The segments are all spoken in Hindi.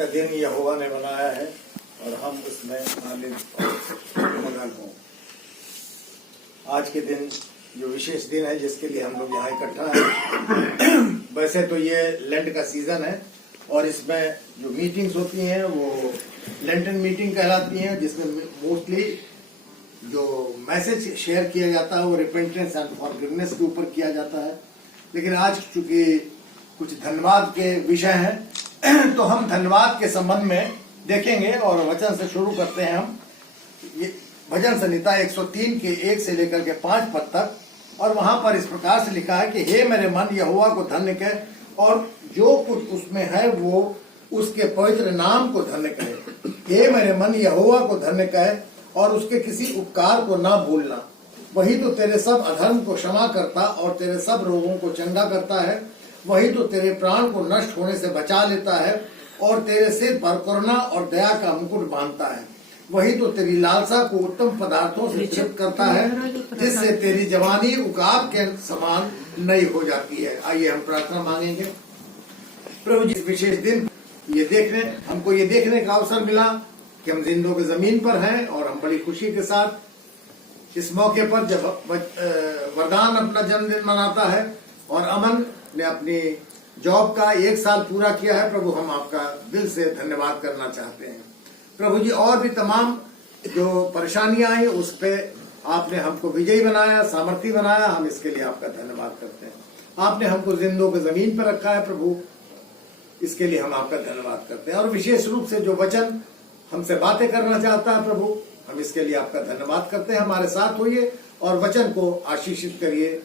का दिन यहोवा ने बनाया है और हम उसमें आनंद और मगन हों। आज के दिन जो विशेष दिन है जिसके लिए हम लोग यहाँ इकट्ठा हैं, वैसे तो ये लेंट का सीजन है और इसमें जो मीटिंग्स होती हैं वो लेंटन मीटिंग कहलाती हैं, जिसमें मोस्टली जो मैसेज शेयर किया जाता है वो रिपेंटेंस एंड फॉरगिवनेस के ऊपर किया जाता है। लेकिन आज चूंकि कुछ धन्यवाद के विषय हैं तो हम धन्यवाद के संबंध में देखेंगे और वचन से शुरू करते हैं। हम ये भजन संहिता 103 के 1 से लेकर के 5 पद तक, और वहां पर इस प्रकार से लिखा है कि हे मेरे मन यहोवा को धन्य कह और जो कुछ उसमें है वो उसके पवित्र नाम को धन्य कहे। हे मेरे मन यहोवा को धन्य कह और उसके किसी उपकार को ना भूलना। वही तो तेरे सब अधर्म को क्षमा करता और तेरे सब रोगों को चंगा करता है। वही तो तेरे प्राण को नष्ट होने से बचा लेता है और तेरे सिर पर करुणा और दया का मुकुट बांधता है। वही तो तेरी लालसा को उत्तम पदार्थों से तृप्त करता है, जिससे तेरी जवानी उकाब के समान नई हो जाती है। आइए हम प्रार्थना मांगेंगे। प्रभु जी, इस विशेष दिन हमको ये देखने का अवसर मिला कि हम जिंदों की जमीन पर हैं और हम बड़ी खुशी के साथ इस मौके पर जब वरदान अपना जन्मदिन मनाता है और अमन ने अपनी जॉब का 1 साल पूरा किया है। प्रभु, हम आपका दिल से धन्यवाद करना चाहते हैं। प्रभु जी, और भी तमाम जो परेशानियां आई उस पे आपने हमको विजयी बनाया, सामर्थी बनाया। हम इसके लिए आपका धन्यवाद करते हैं। आपने हमको जिंदों की जमीन पर रखा है प्रभु, इसके लिए हम आपका धन्यवाद करते हैं। और विशेष रूप से जो वचन हमसे बातें करना चाहता है प्रभु, हम इसके लिए आपका धन्यवाद करते हैं। हमारे साथ होइए और वचन को आशीषित करिए,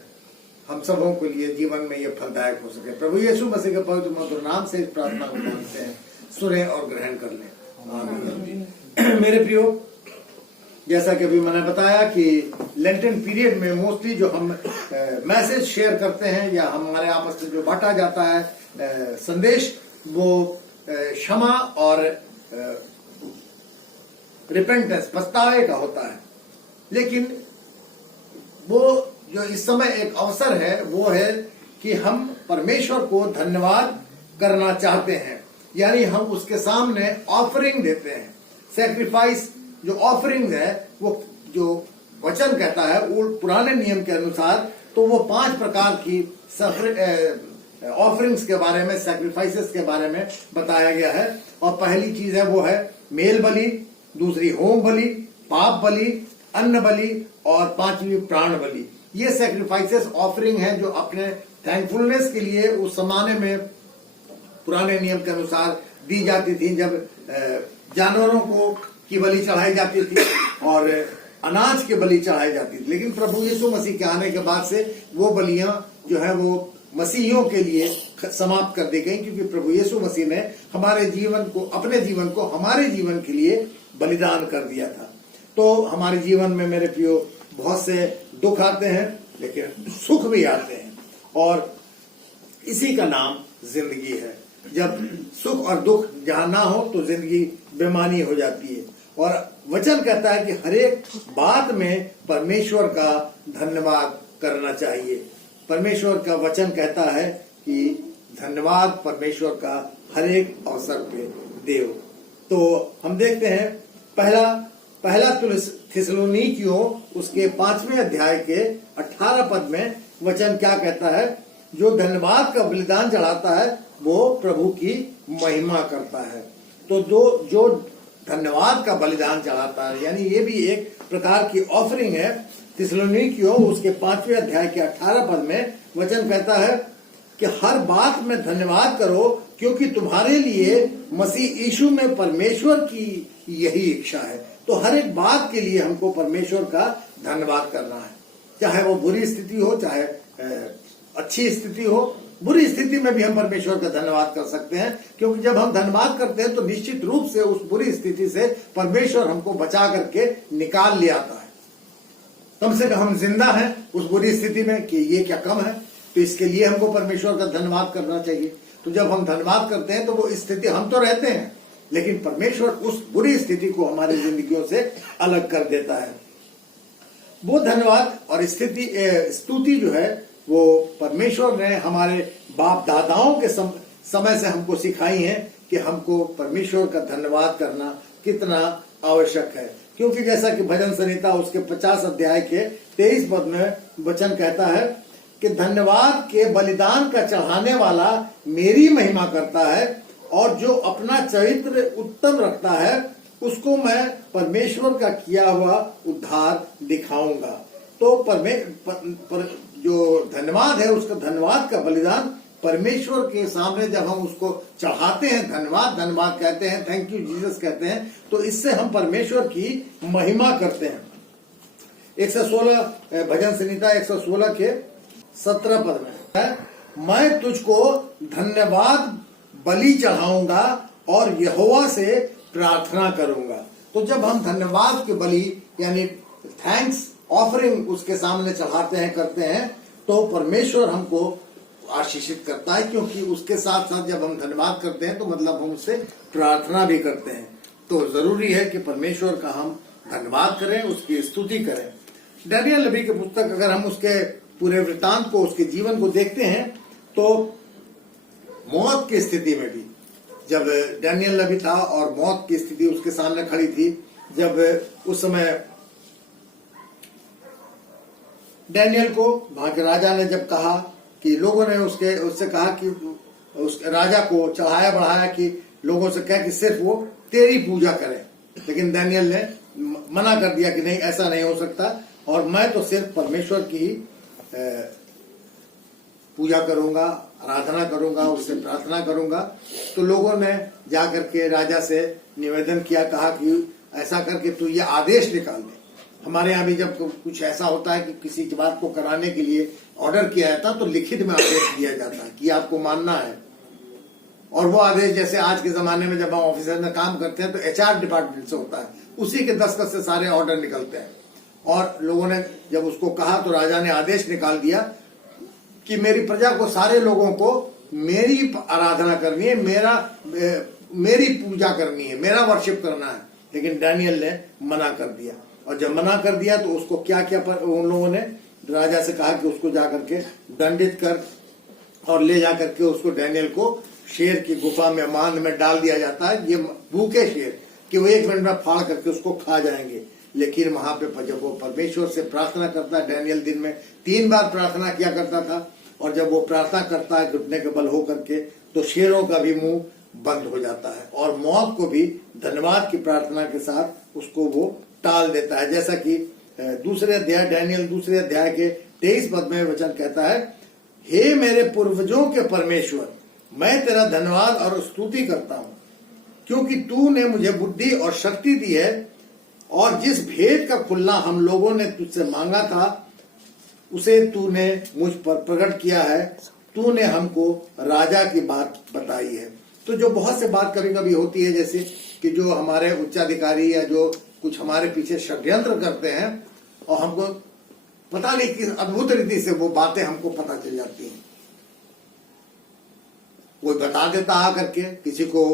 हम सबों के लिए जीवन में ये फलदायक हो सके। प्रभु यीशु मसीह के पवित्र मधुर नाम से इस प्रार्थना को मांगते हैं, सुने और ग्रहण कर लें। आमीन। मेरे प्रियो, जैसा कि अभी मैंने बताया कि लेंटन पीरियड में मोस्टली जो हम मैसेज शेयर करते हैं या हमारे आपस में जो बांटा जाता है संदेश, वो क्षमा और रिपेंटेंस, पछतावे का होता है। लेकिन वो जो इस समय एक अवसर है वो है कि हम परमेश्वर को धन्यवाद करना चाहते हैं, यानी हम उसके सामने ऑफरिंग देते हैं। सैक्रिफाइस जो ऑफरिंग है वो जो वचन कहता है पुराने नियम के अनुसार, तो वो 5 प्रकार की ऑफरिंग्स के बारे में, सैक्रिफाइसेस के बारे में बताया गया है। और पहली चीज है वो है मेल बलि, दूसरी होम बलि, पाप बलि, अन्न बलि और 5वीं प्राण बलि। ये सैक्रिफाइसेस ऑफरिंग है जो अपने थैंकफुलनेस के लिए उस जमाने में पुराने नियम के अनुसार दी जाती थी, जब जानवरों को की बलि चढ़ाई जाती थी और अनाज की बलि चढ़ाई जाती थी। लेकिन प्रभु यीशु मसीह के आने के बाद से वो बलियां जो है वो मसीहियों के लिए समाप्त कर दी गई, क्योंकि प्रभु यीशु मसीह ने हमारे जीवन को, अपने जीवन को हमारे जीवन के लिए बलिदान कर दिया था। तो हमारे जीवन में मेरे प्रियो बहुत से दुख आते हैं लेकिन सुख भी आते हैं, और इसी का नाम जिंदगी है। जब सुख और दुख जहां ना हो तो जिंदगी बेमानी हो जाती है। और वचन कहता है कि हर एक बात में परमेश्वर का धन्यवाद करना चाहिए। परमेश्वर का वचन कहता है कि धन्यवाद परमेश्वर का हर एक अवसर पे देव। तो हम देखते हैं पहला थिस्सलुनीकियों उसके 5वें अध्याय के 18 पद में वचन क्या कहता है, जो धन्यवाद का बलिदान चढ़ाता है वो प्रभु की महिमा करता है। तो जो धन्यवाद का बलिदान चढ़ाता है, यानी ये भी एक प्रकार की ऑफरिंग है। थिस्सलुनीकियों उसके 5वें अध्याय के 18 पद में वचन कहता है कि हर बात में धन्यवाद करो, क्योंकि तुम्हारे लिए मसीह यीशु में परमेश्वर की यही इच्छा है। तो हर एक बात के लिए हमको परमेश्वर का धन्यवाद करना है, चाहे वो बुरी स्थिति हो चाहे अच्छी स्थिति हो। बुरी स्थिति में भी हम परमेश्वर का धन्यवाद कर सकते हैं, क्योंकि जब हम धन्यवाद करते हैं तो निश्चित रूप से उस बुरी स्थिति से परमेश्वर हमको बचा करके निकाल ले आता है। कम से कम हम जिंदा हैं उस बुरी स्थिति में कि ये क्या कम है, तो इसके लिए हमको परमेश्वर का धन्यवाद करना चाहिए। तो जब हम धन्यवाद करते हैं तो वो स्थिति, हम तो रहते हैं लेकिन परमेश्वर उस बुरी स्थिति को हमारी जिंदगियों से अलग कर देता है। वो धन्यवाद और स्तुति जो है वो परमेश्वर ने हमारे बाप दादाओं के समय से हमको सिखाई हैं कि हमको परमेश्वर का धन्यवाद करना कितना आवश्यक है। क्योंकि जैसा कि भजन संहिता उसके 50 अध्याय के 23 पद में वचन कहता है कि धन्यवाद के बलिदान का चढ़ाने वाला मेरी महिमा करता है, और जो अपना चरित्र उत्तम रखता है उसको मैं परमेश्वर का किया हुआ उद्धार दिखाऊंगा। तो जो धन्यवाद है, उसका धन्यवाद का बलिदान परमेश्वर के सामने जब हम उसको चढ़ाते हैं, धन्यवाद धन्यवाद कहते हैं, थैंक यू जीसस कहते हैं, तो इससे हम परमेश्वर की महिमा करते हैं। 116 भजन संहिता 116 के 17 पद में है, मैं तुझको धन्यवाद बलि चढ़ाऊंगा और यहोवा से प्रार्थना करूंगा। तो जब हम धन्यवाद के बलि यानी थैंक्स ऑफरिंग उसके सामने चढ़ाते हैं, करते हैं, तो परमेश्वर हमको आशीषित करता है। क्योंकि उसके साथ साथ जब हम धन्यवाद करते हैं तो मतलब हम उससे प्रार्थना भी करते हैं। तो जरूरी है कि परमेश्वर का हम धन्यवाद करें, उसकी स्तुति करें। डैनियल नबी की पुस्तक अगर हम उसके पूरे वृत्तांत को, उसके जीवन को देखते हैं, तो मौत की स्थिति में भी जब डैनियल नबी था और मौत की स्थिति उसके सामने खड़ी थी, जब उस समय डैनियल को वहां के राजा ने जब कहा कि लोगों ने उससे कहा कि उस राजा को चढ़ाया बढ़ाया कि लोगों से कहा कि सिर्फ वो तेरी पूजा करें, लेकिन डैनियल ने मना कर दिया कि नहीं, ऐसा नहीं हो सकता, और मैं तो सिर्फ परमेश्वर की ही पूजा करूंगा, आराधना करूंगा, उससे प्रार्थना करूंगा। तो लोगों ने जाकर के राजा से निवेदन किया, कहा कि ऐसा करके तू ये आदेश निकाल दे। हमारे यहाँ भी जब कुछ ऐसा होता है कि किसी बात को कराने के लिए ऑर्डर किया जाता है तो लिखित में आदेश दिया जाता है कि आपको मानना है। और वो आदेश जैसे आज के जमाने में जब हम ऑफिसर में काम करते हैं तो HR डिपार्टमेंट से होता है, उसी के दस्तखत से सारे ऑर्डर निकलते हैं। और लोगों ने जब उसको कहा तो राजा ने आदेश निकाल दिया कि मेरी प्रजा को, सारे लोगों को मेरी आराधना करनी है, मेरी पूजा करनी है, मेरा वर्शिप करना है। लेकिन डैनियल ने मना कर दिया, और जब मना कर दिया तो उसको क्या क्या उन लोगों ने राजा से कहा कि उसको जाकर के दंडित कर और ले जाकर के उसको, डैनियल को शेर की गुफा में, मान में डाल दिया जाता है। ये भूखे शेर कि वो 1 मिनट में फाड़ करके उसको खा जाएंगे। लेकिन वहां पे जब वो परमेश्वर से प्रार्थना करता है, डैनियल दिन में 3 बार प्रार्थना किया करता था, और जब वो प्रार्थना करता है घुटने के बल होकर के, तो शेरों का भी मुंह बंद हो जाता है, और मौत को भी धन्यवाद की प्रार्थना के साथ उसको वो टाल देता है। जैसा कि दूसरे अध्याय, डैनियल दूसरे अध्याय के 23 पद में वचन कहता है, हे मेरे पूर्वजों के परमेश्वर, मैं तेरा धन्यवाद और स्तुति करता हूं, क्योंकि तूने मुझे बुद्धि और शक्ति दी है, और जिस भेद का खुलना हम लोगों ने तुझसे मांगा था उसे तूने मुझ पर प्रकट किया है। तूने हमको राजा की बात बताई है। तो जो बहुत से बात कभी कभी होती है, जैसे कि जो हमारे उच्चाधिकारी या जो कुछ हमारे पीछे षड्यंत्र करते हैं, और हमको पता नहीं किस अद्भुत रीति से वो बातें हमको पता चल जाती हैं। कोई बता देता आ करके, किसी को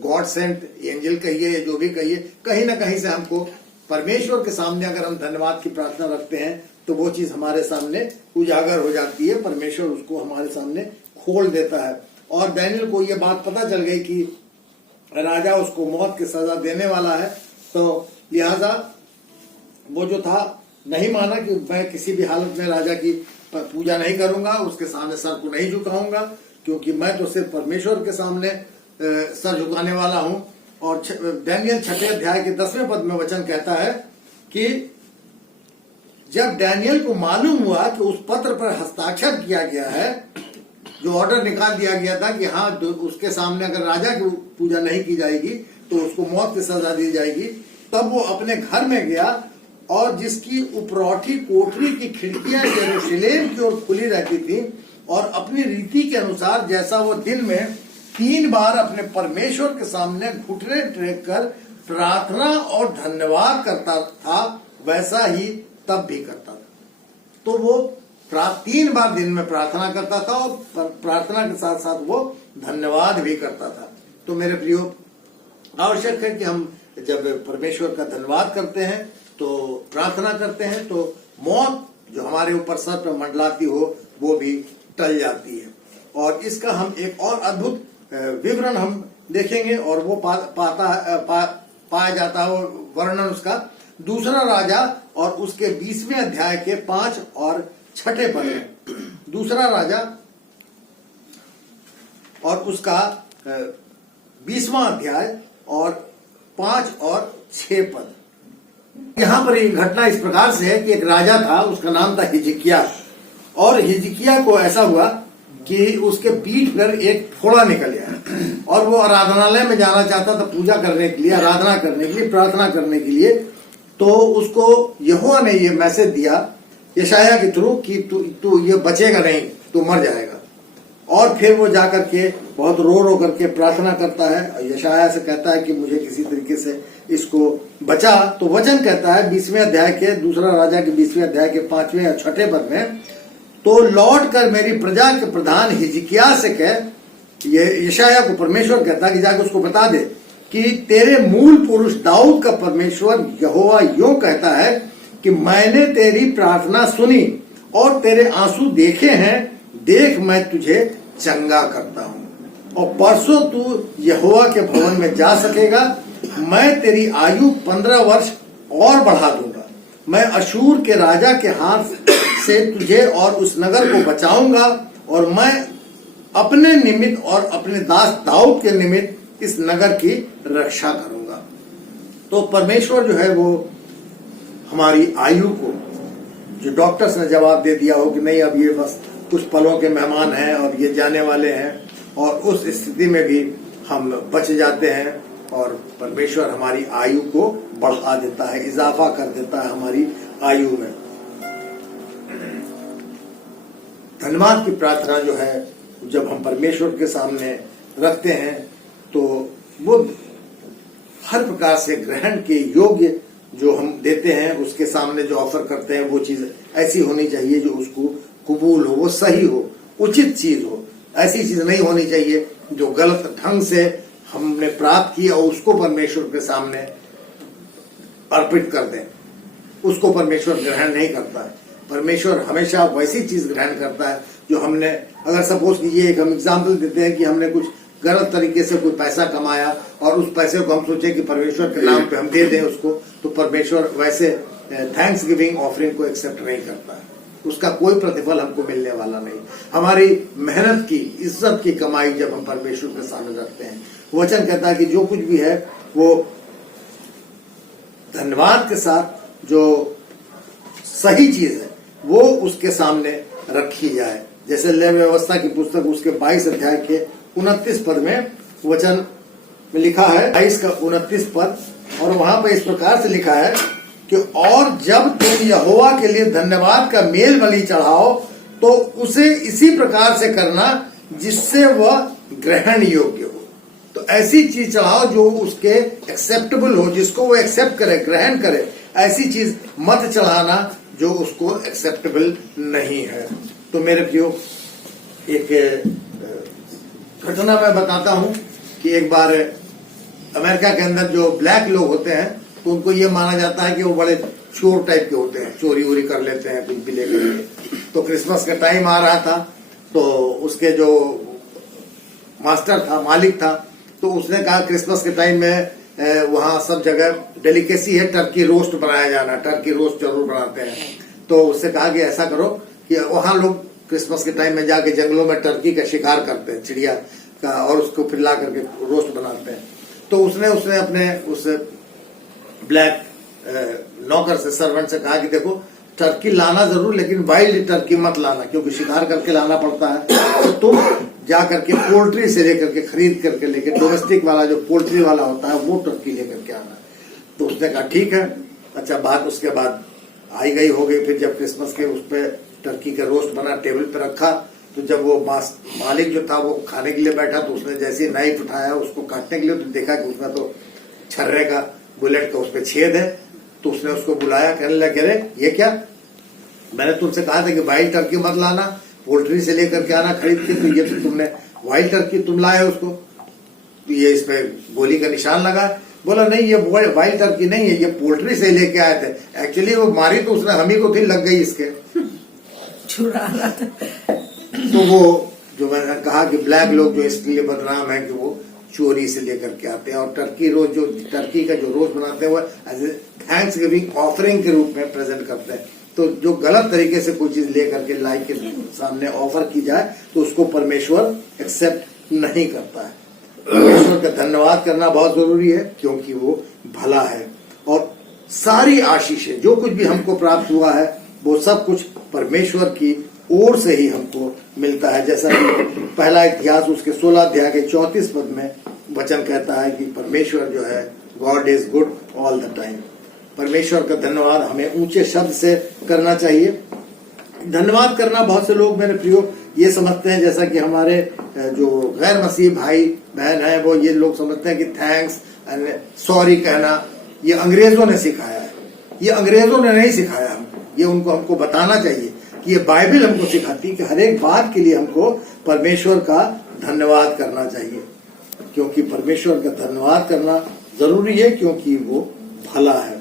गॉड सेंट एंजल कहिए, जो भी कहिए, कहीं ना कहीं से हमको परमेश्वर के सामने अगर हम धन्यवाद की प्रार्थना रखते हैं तो वो चीज हमारे सामने उजागर हो जाती है, परमेश्वर उसको हमारे सामने खोल देता है। और डैनियल को ये बात पता चल गई कि राजा उसको मौत की सजा देने वाला है, तो लिहाजा वो जो था नहीं माना कि मैं किसी भी हालत में राजा की पूजा नहीं करूंगा, उसके सामने सर को नहीं झुकाऊंगा, क्योंकि मैं तो सिर्फ परमेश्वर के सामने सर झुकाने वाला हूं। और डैनियल 6 अध्याय के 10वें पद में वचन कहता है कि जब डैनियल को मालूम हुआ कि उस पत्र पर हस्ताक्षर किया गया है, जो ऑर्डर निकाल दिया गया था कि हाँ उसके सामने अगर राजा की पूजा नहीं की जाएगी तो उसको मौत की सजा दी जाएगी, तब वो अपने घर में गया, और जिसकी उपरौठी कोठरी की खिड़कियां यरूशलेम की ओर खुली रहती थी, और अपनी रीति के अनुसार जैसा वो दिन में 3 बार अपने परमेश्वर के सामने घुटने टेक कर प्रार्थना और धन्यवाद करता था, वैसा ही तब भी करता था। तो वो 3 बार दिन में प्रार्थना करता था, और प्रार्थना के साथ साथ वो धन्यवाद भी करता था। तो मेरे प्रियो, आवश्यक है कि हम जब परमेश्वर का धन्यवाद करते हैं, तो प्रार्थना करते हैं, तो मौत जो हमारे ऊपर सर पर मंडलाती हो वो भी टल जाती है। और इसका हम एक और अद्भुत विवरण हम देखेंगे और वो पाया जाता है वर्णन उसका दूसरा राजा और उसके 20वें अध्याय के 5 और 6 पद में। दूसरा राजा और उसका 20वां अध्याय और 5 और 6 पद। यहां पर एक घटना इस प्रकार से है कि एक राजा था, उसका नाम था हिजकिय्याह, और हिजकिय्याह को ऐसा हुआ कि उसके पीठ पर एक फोड़ा निकल गया और वो आराधनालय में जाना चाहता था पूजा करने के लिए, आराधना करने के लिए, प्रार्थना करने के लिए। तो उसको यहोवा ने ये मैसेज दिया यशायाह के थ्रू कि तू ये बचेगा नहीं, तू मर जाएगा। और फिर वो जाकर के बहुत रो करके प्रार्थना करता है, यशायाह से कहता है कि मुझे किसी तरीके से इसको बचा। तो वचन कहता है 20वें अध्याय के, दूसरा राजा के 20वें अध्याय के 5वें और 6 पद में, तो लौट कर मेरी प्रजा के प्रधान हिजकिय्याह से कह, ये यशायाह को परमेश्वर कहता है कि जाकर उसको बता दे कि तेरे मूल पुरुष दाऊद का परमेश्वर यहोवा यूं कहता है कि मैंने तेरी प्रार्थना सुनी और तेरे आंसू देखे हैं, देख मैं तुझे चंगा करता हूं और परसों तू यहोवा के भवन में जा सकेगा। मैं तेरी आयु 15 वर्ष और बढ़ा दूंगा। मैं अशूर के राजा के हाथ से तुझे और उस नगर को बचाऊंगा और मैं अपने निमित्त और अपने दास दाऊद के निमित्त इस नगर की रक्षा करूंगा। तो परमेश्वर जो है वो हमारी आयु को, जो डॉक्टर्स ने जवाब दे दिया हो कि नहीं अब ये बस कुछ पलों के मेहमान हैं और ये जाने वाले हैं, और उस स्थिति में भी हम बच जाते हैं और परमेश्वर हमारी आयु को बढ़ा देता है, इजाफा कर देता है हमारी आयु में। धन्यवाद की प्रार्थना जो है जब हम परमेश्वर के सामने रखते हैं तो वो हर प्रकार से ग्रहण के योग्य जो हम देते हैं, उसके सामने जो ऑफर करते हैं वो चीज ऐसी होनी चाहिए जो उसको कबूल हो, वो सही हो, उचित चीज हो। ऐसी चीज नहीं होनी चाहिए जो गलत ढंग से हमने प्राप्त किया और उसको परमेश्वर के सामने अर्पित कर दें। उसको परमेश्वर ग्रहण नहीं करता है। परमेश्वर हमेशा वैसी चीज ग्रहण करता है जो हमने, अगर सपोज कीजिए एक हम एग्जाम्पल देते हैं कि हमने कुछ गलत तरीके से कोई पैसा कमाया और उस पैसे को हम सोचे कि परमेश्वर के नाम पे हम दे दें उसको, तो परमेश्वर वैसे थैंक्स गिविंग ऑफरिंग को एक्सेप्ट नहीं करता है। उसका कोई प्रतिफल हमको मिलने वाला नहीं। हमारी मेहनत की, इज्जत की कमाई जब हम परमेश्वर के सामने रखते हैं, वचन कहता है कि जो कुछ भी है वो धन्यवाद के साथ जो सही चीज है वो उसके सामने रखी जाए। जैसे लेवी व्यवस्था की पुस्तक उसके 22 अध्याय के 29 पद में वचन में लिखा है, 22 का 29 पद, और वहां पर इस प्रकार से लिखा है कि और जब तुम यहोवा के लिए धन्यवाद का मेल बलि चढ़ाओ तो उसे इसी प्रकार से करना जिससे वह ग्रहण योग्य हो। तो ऐसी चीज चढ़ाओ जो उसके एक्सेप्टेबल हो, जिसको वो एक्सेप्ट करे, ग्रहण करे। ऐसी चीज मत चढ़ाना जो उसको एक्सेप्टेबल नहीं है। तो मेरे प्रियो, एक घटना मैं बताता हूं कि एक बार अमेरिका के अंदर जो ब्लैक लोग होते हैं तो उनको ये माना जाता है कि वो बड़े चोर टाइप के होते हैं, चोरी वोरी कर लेते हैं कुछ भी लेकर। तो क्रिसमस का टाइम आ रहा था, तो उसके जो मास्टर था, मालिक था, तो उसने कहा क्रिसमस के टाइम में वहां सब जगह डेलिकेसी है, टर्की रोस्ट बनाया जाना, टर्की रोस्ट जरूर बनाते हैं। तो उससे कहा कि ऐसा करो कि वहां लोग क्रिसमस के टाइम में जाके जंगलों में टर्की का शिकार करते हैं, चिड़िया का, और उसको फिर ला करके रोस्ट बनाते हैं। तो उसने अपने उस ब्लैक नौकर से, सर्वेंट से कहा कि देखो टर्की लाना जरूर, लेकिन वाइल्ड टर्की मत लाना, क्योंकि शिकार करके लाना पड़ता है। तो तुम जा करके पोल्ट्री से लेकर के, खरीद करके लेके, डोमेस्टिक वाला जो पोल्ट्री वाला होता है वो टर्की लेकर के आना। तो उसने कहा ठीक है। अच्छा, बात उसके बाद आई गई हो गई। फिर जब क्रिसमस के उस पर टर्की का रोस्ट बना, टेबल पे रखा, तो जब वो मालिक जो था वो खाने के लिए बैठा, तो उसने जैसे नाइफ उठाया उसको काटने के लिए, तो देखा कि उसमें तो छर्रे का, बुलेट का उस पर छेद है। तो उसने उसको बुलाया, कहने लगे अरे ये क्या, मैंने तुमसे कहा था कि वाइल्ड टर्की मत लाना, पोल्ट्री से लेकर के आना खरीद के, तो ये तो तुमने वाइल्ड टर्की तुम लाए उसको, तो ये इस पे गोली का निशान लगा। बोला नहीं, ये वाइल्ड टर्की नहीं है, ये पोल्ट्री से लेके आए थे। एक्चुअली वो मारी तो उसने हम ही को थी, लग गई इसके। छुड़ा रहा था। तो वो जो मैंने कहा कि ब्लैक लोग जो इसलिए बदनाम है कि वो चोरी से लेकर के आते हैं, और टर्की का जो रोज बनाते हैं वो as a thanksgiving offering के रूप में प्रेजेंट करते हैं। तो जो गलत तरीके से कोई चीज लेकर के लाइक के सामने ऑफर की जाए तो उसको परमेश्वर एक्सेप्ट नहीं करता है। परमेश्वर का धन्यवाद करना बहुत जरूरी है क्योंकि वो भला है, और सारी आशीषें जो कुछ भी हमको प्राप्त हुआ है वो सब कुछ परमेश्वर की ओर से ही हमको मिलता है। जैसा कि पहला इतिहास उसके 16 अध्याय के 34 पद में वचन कहता है कि परमेश्वर जो है God is good all the time. परमेश्वर का धन्यवाद हमें ऊंचे शब्द से करना चाहिए। धन्यवाद करना बहुत से लोग मेरे प्रियो ये समझते हैं, जैसा कि हमारे जो गैर मसीह भाई बहन है वो ये लोग समझते हैं कि थैंक्स एंड सॉरी कहना ये अंग्रेजों ने सिखाया है। ये अंग्रेजों ने नहीं सिखाया हमको, ये हमको बताना चाहिए कि ये बाइबल हमको सिखाती है कि हर एक बात के लिए हमको परमेश्वर का धन्यवाद करना चाहिए, क्योंकि परमेश्वर का धन्यवाद करना जरूरी है क्योंकि वो भला है।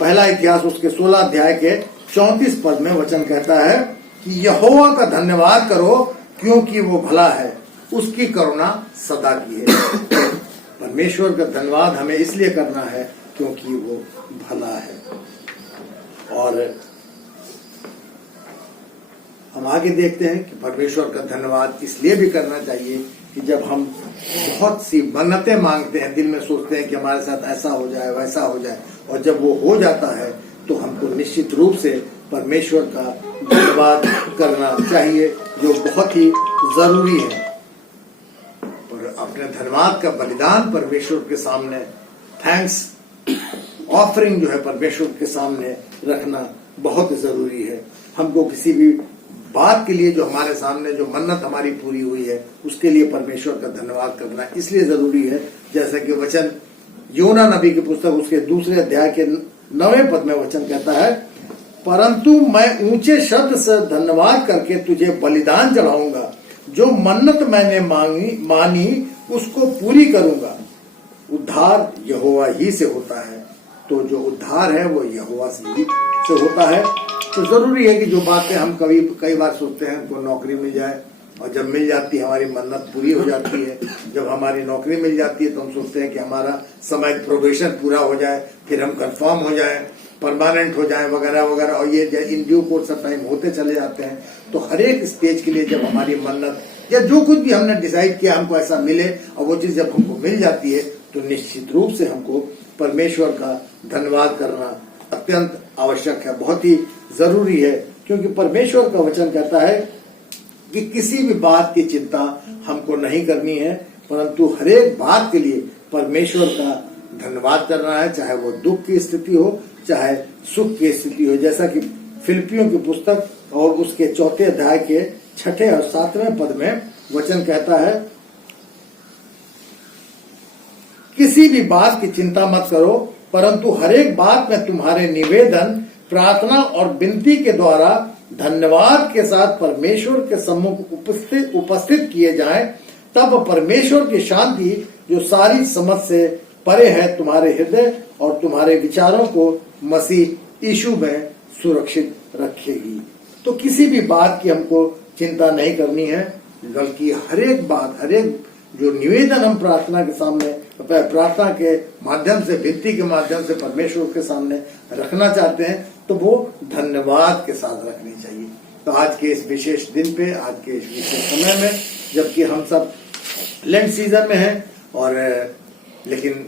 पहला इतिहास उसके 16 अध्याय के 34 पद में वचन कहता है कि यहोवा का धन्यवाद करो क्योंकि वो भला है, उसकी करुणा सदा की है। परमेश्वर का धन्यवाद हमें इसलिए करना है क्योंकि वो भला है। और हम आगे देखते हैं कि परमेश्वर का धन्यवाद इसलिए भी करना चाहिए कि जब हम बहुत सी मन्नतें मांगते हैं, दिल में सोचते हैं कि हमारे साथ ऐसा हो जाए वैसा हो जाए, और जब वो हो जाता है तो हमको निश्चित रूप से परमेश्वर का धन्यवाद करना चाहिए, जो बहुत ही जरूरी है। और अपने धन्यवाद का बलिदान परमेश्वर के सामने, थैंक्स ऑफरिंग जो है परमेश्वर के सामने रखना बहुत जरूरी है। हमको किसी भी बात के लिए जो हमारे सामने जो मन्नत हमारी पूरी हुई है उसके लिए परमेश्वर का धन्यवाद करना इसलिए जरूरी है, जैसा कि वचन योना नबी की पुस्तक उसके 2 अध्याय के 9वें पद में वचन कहता है, परंतु मैं ऊंचे शब्द से धन्यवाद करके तुझे बलिदान चढ़ाऊंगा, जो मन्नत मैंने मानी उसको पूरी करूंगा। उद्धार यहोवा ही से होता है, तो जो उद्धार है वो यहोवा से ही से होता है। तो जरूरी है कि जो बातें हम कई बार सोचते हैं हमको नौकरी मिल जाए, और जब मिल जाती है हमारी मन्नत पूरी हो जाती है। जब हमारी नौकरी मिल जाती है तो हम सोचते हैं कि हमारा समय प्रोबेशन पूरा हो जाए, फिर हम कंफर्म हो जाए, परमानेंट हो जाए वगैरह वगैरह, और ये in due course of time होते चले जाते हैं। तो हर एक स्टेज के लिए जब हमारी मन्नत या जो कुछ भी हमने डिसाइड किया हमको ऐसा मिले, और वो चीज जब हमको मिल जाती है तो निश्चित रूप से हमको परमेश्वर का धन्यवाद करना अत्यंत आवश्यक है, बहुत ही जरूरी है। क्योंकि परमेश्वर का वचन कहता है कि किसी भी बात की चिंता हमको नहीं करनी है, परंतु हर एक बात के लिए परमेश्वर का धन्यवाद करना है, चाहे वो दुख की स्थिति हो चाहे सुख की स्थिति हो। जैसा कि फिलिपियों की पुस्तक और उसके 4 अध्याय के 6 और 7वें पद में वचन कहता है, किसी भी बात की चिंता मत करो, परंतु हर एक बात में तुम्हारे निवेदन, प्रार्थना और विनती के द्वारा धन्यवाद के साथ परमेश्वर के सम्मुख उपस्थित किए जाएं, तब परमेश्वर की शांति जो सारी समझ से परे है तुम्हारे हृदय और तुम्हारे विचारों को मसीह यीशु में सुरक्षित रखेगी। तो किसी भी बात की हमको चिंता नहीं करनी है, बल्कि हर एक बात, हर एक जो निवेदन हम प्रार्थना के सामने, प्रार्थना के माध्यम से, विनती के माध्यम से परमेश्वर के सामने रखना चाहते हैं, तो वो धन्यवाद के साथ रखनी चाहिए। तो आज के इस विशेष दिन पे, आज के इस विशेष समय में, जबकि हम सब लेंट सीजन में हैं, और लेकिन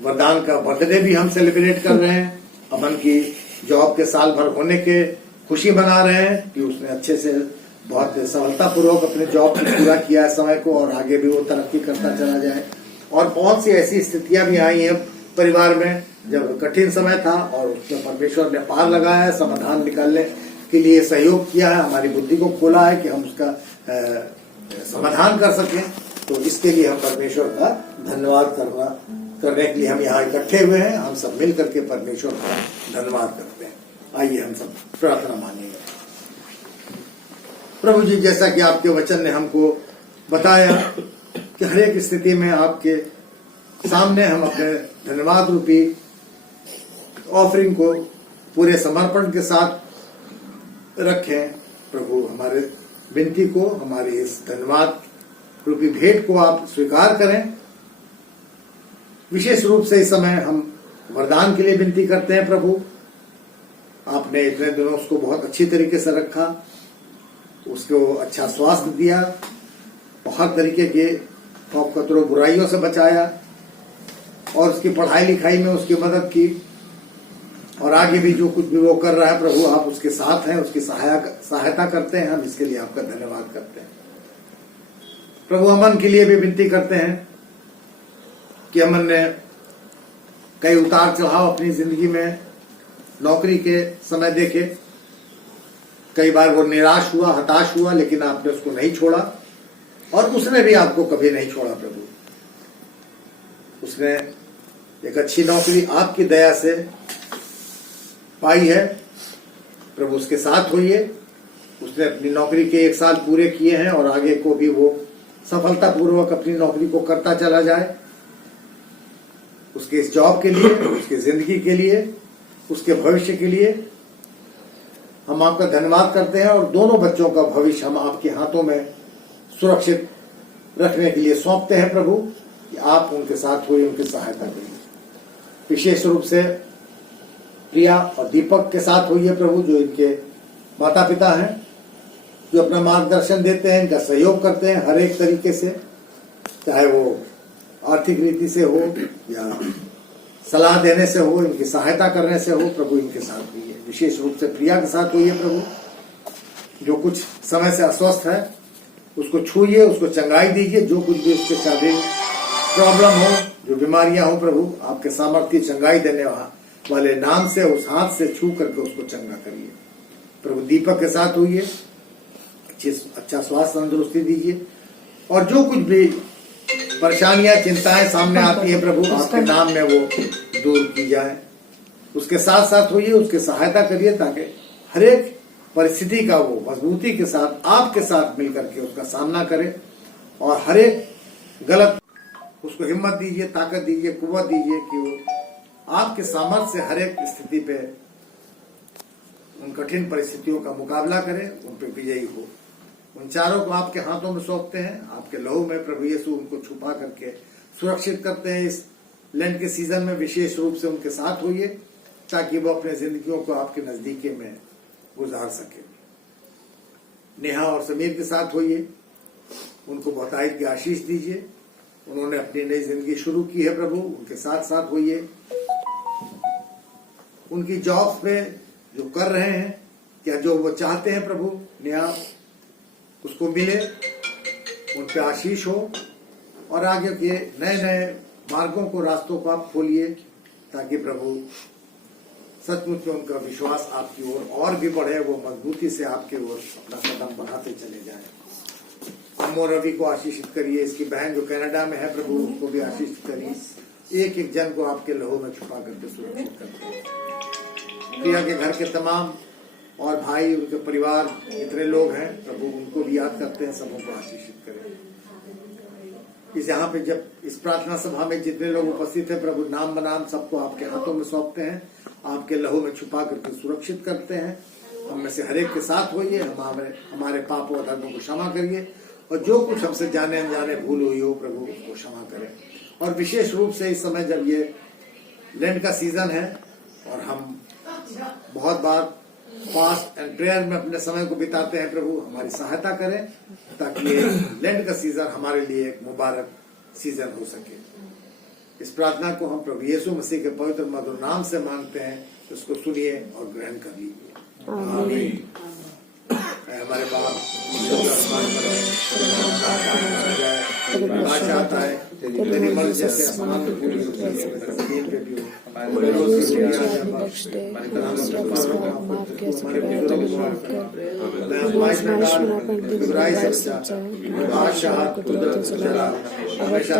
वरदान का बर्थडे भी हम सेलिब्रेट कर रहे हैं, अमन की जॉब के साल भर होने के खुशी मना रहे हैं कि उसने अच्छे से बहुत सफलतापूर्वक अपने जॉब को पूरा किया है समय को, और आगे भी वो तरक्की करता चला जाए। और बहुत सी ऐसी स्थितियां भी आई हैं परिवार में जब कठिन समय था, और उसमें परमेश्वर ने पार लगाया है, समाधान निकालने के लिए सहयोग किया है, हमारी बुद्धि को खोला है कि हम उसका समाधान कर सकें। तो इसके लिए हम परमेश्वर का धन्यवाद करने के लिए हम यहाँ इकट्ठे हुए हैं। हम सब मिल करके परमेश्वर का धन्यवाद करते हैं। आइए हम सब प्रार्थना मानेंगे। प्रभु जी, जैसा कि आपके वचन ने हमको बताया कि हर एक स्थिति में आपके सामने हम अपने धन्यवाद रूपी ऑफरिंग को पूरे समर्पण के साथ रखें। प्रभु, हमारे विनती को, हमारी इस धन्यवाद रूपी भेंट को आप स्वीकार करें। विशेष रूप से इस समय हम वरदान के लिए विनती करते हैं प्रभु। आपने इतने दिनों उसको बहुत अच्छी तरीके से रखा, उसको अच्छा स्वास्थ्य दिया और हर तरीके के खौफ खतरों बुराइयों से बचाया और उसकी पढ़ाई लिखाई में उसकी मदद की। और आगे भी जो कुछ भी वो कर रहा है प्रभु, आप उसके साथ हैं, उसकी सहायता करते हैं। हम इसके लिए आपका धन्यवाद करते हैं प्रभु। अमन के लिए भी विनती करते हैं कि अमन ने कई उतार चढ़ाव अपनी जिंदगी में नौकरी के समय देखे। कई बार वो निराश हुआ, हताश हुआ, लेकिन आपने उसको नहीं छोड़ा और उसने भी आपको कभी नहीं छोड़ा प्रभु। उसने एक अच्छी नौकरी आपकी दया से पाई है प्रभु। उसके साथ होइए। उसने अपनी नौकरी के 1 साल पूरे किए हैं और आगे को भी वो सफलतापूर्वक अपनी नौकरी को करता चला जाए। उसके इस जॉब के लिए, उसकी जिंदगी के लिए, उसके भविष्य के लिए हम आपका धन्यवाद करते हैं। और दोनों बच्चों का भविष्य हम आपके हाथों में सुरक्षित रखने के लिए सौंपते हैं प्रभु, कि आप उनके साथ होइए, उनकी सहायता करिए। विशेष रूप से प्रिया और दीपक के साथ होइए प्रभु, जो इनके माता पिता हैं, जो अपना मार्गदर्शन देते हैं, इनका सहयोग करते हैं हर एक तरीके से, चाहे वो आर्थिक रीति से हो या सलाह देने से हो, इनकी सहायता करने से हो। प्रभु इनके साथ होइए। विशेष रूप से प्रिया के साथ होइए प्रभु, जो कुछ समय से अस्वस्थ है उसको छूइए, उसको चंगाई दीजिए। जो कुछ भी उसके शारीरिक प्रॉब्लम हो, जो बीमारियां हो प्रभु, आपके सामर्थ्य चंगाई देने वाले नाम से उस हाथ से छू करके उसको चंगा करिए प्रभु। दीपक के साथ होइए, अच्छा स्वास्थ्य तंदुरुस्ती दीजिए और जो कुछ भी परेशानियां चिंताएं सामने आती है प्रभु, आपके नाम में वो दूर की जाए। उसके साथ साथ होइए, उसकी सहायता करिए, ताकि हर एक परिस्थिति का वो मजबूती के साथ आपके साथ मिलकर के उसका सामना करे और हर एक गलत उसको हिम्मत दीजिए, ताकत दीजिए, कुव्वत दीजिए कि वो आपके सामर्थ्य से हर एक स्थिति पे, उन कठिन परिस्थितियों का मुकाबला करे, उन पे विजयी हो। उन चारों को आपके हाथों में सौंपते हैं। आपके लहू में प्रभु यीशु उनको छुपा करके सुरक्षित करते हैं। इस लेंट के सीजन में विशेष रूप से उनके साथ होइए, ताकि वो अपने जिंदगियों को आपके नजदीकी में गुजार सके। नेहा और समीर के साथ होइए, उनको बहुतायत की आशीष दीजिए। उन्होंने अपनी नई जिंदगी शुरू की है प्रभु, उनके साथ साथ होइए। उनकी जॉब्स पे जो कर रहे हैं, क्या जो वो चाहते हैं प्रभु, नेहा उसको मिले, उन पे आशीष हो और आगे के नए नए मार्गों को, रास्तों को आप खोलिए, ताकि प्रभु सचमुच में उनका विश्वास आपकी ओर और भी बढ़े, वो मजबूती से आपके ओर अपना कदम बढ़ाते चले जाएं। अमो रवि को आशीषित करिए। इसकी बहन जो कनाडा में है प्रभु, उसको भी आशीषित करिए। एक एक जन को आपके लहू में छुपा करके सुरक्षित करते। प्रिया के घर के तमाम और भाई, उनके परिवार, जितने लोग हैं प्रभु, उनको भी याद करते हैं। सबों को आशीषित करें। इस यहाँ पे जब इस प्रार्थना सभा में जितने लोग उपस्थित हैं प्रभु, नाम बनाम सबको आपके हाथों में सौंपते हैं, आपके लहू में छुपा करके सुरक्षित करते हैं। हम में से हर एक के साथ होइए, हमारे पापों और धर्मों को क्षमा करिए और जो कुछ हमसे जाने अनजाने भूल हुई हो प्रभु, उसको क्षमा करें। और विशेष रूप से इस समय जब ये लेंट का सीजन है और हम बहुत बार फास्ट एंड प्रेयर में अपने समय को बिताते हैं प्रभु, हमारी सहायता करें, ताकि ये लेंट का सीजन हमारे लिए एक मुबारक सीजन हो सके। इस प्रार्थना को हम प्रभु यीशु मसीह के पवित्र मधुर नाम से मांगते हैं। उसको सुनिए और ग्रहण कर लीजिए। आमीन। हमारे बाप चाहता है तेरी मर्जी जैसे आसमान पे पूरी होती है, जमीन पे भी हो। हमारे हमेशा